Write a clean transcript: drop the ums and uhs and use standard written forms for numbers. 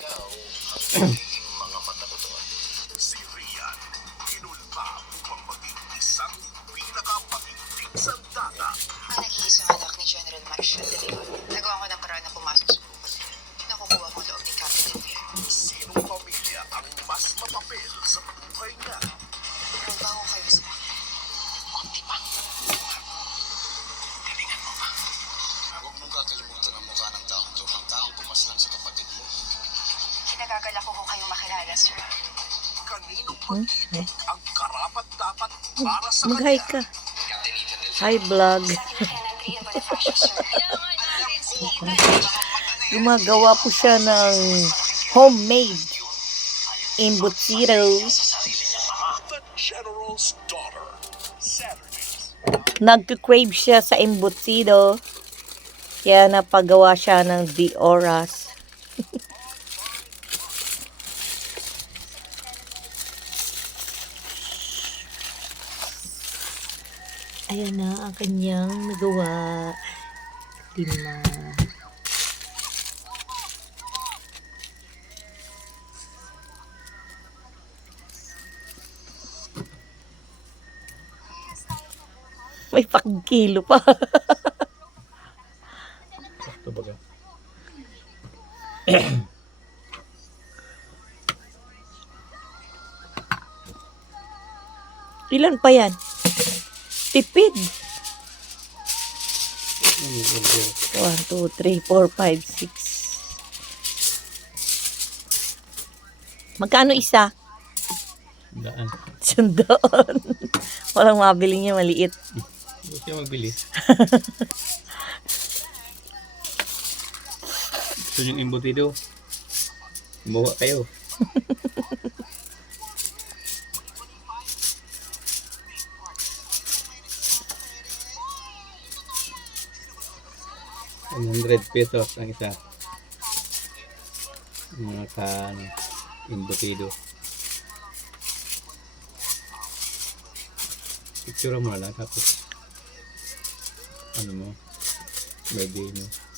mga mata ko to. Si Rian, inulpa upang maging isang pinakamaigting sandata. Ang nag-iisang anak ni General Marshall de Leon. Nagawa ko ng paraan na pumasok sa buhay. Nakukuha ko loob ni Captain Pierre. Sinong pamilya ang mas mapapel sa buhay niya? Nagbago kayo sa akin. Kunti pa. Galingan mo pa. Huwag mong kakalimutan ang mukha ng taong to. Ang taong pumaslang sa kapatid mo. Kinagagalak ko kayong makilala, sir. Kaninong pag-ibig ang karapat-dapat para sa Mag-hi kanya? ka. Hi, vlog. Sa Lieutenant Rian Bonifacio, sir. Gumagawa po siya ng homemade embutido. The General's Daughter. Saturdays. Nagka-crave siya sa embutido. Kaya napagawa siya ng The Oras. Ayan na ang kanyang nagawa. Tina. May pagkilo pa. Ito baga. Ilan pa yan? Tipid. 1, 2, 3, 4, 5, 6. Magkano isa? Daan. Sundon. Walang mabili niya, maliit. Hindi siya magbili. Gusto niyong embutido? Bawa kayo. ₱100 ang isa. Mga embutido. Picture mo na lang tapos ano mo, birthday mo.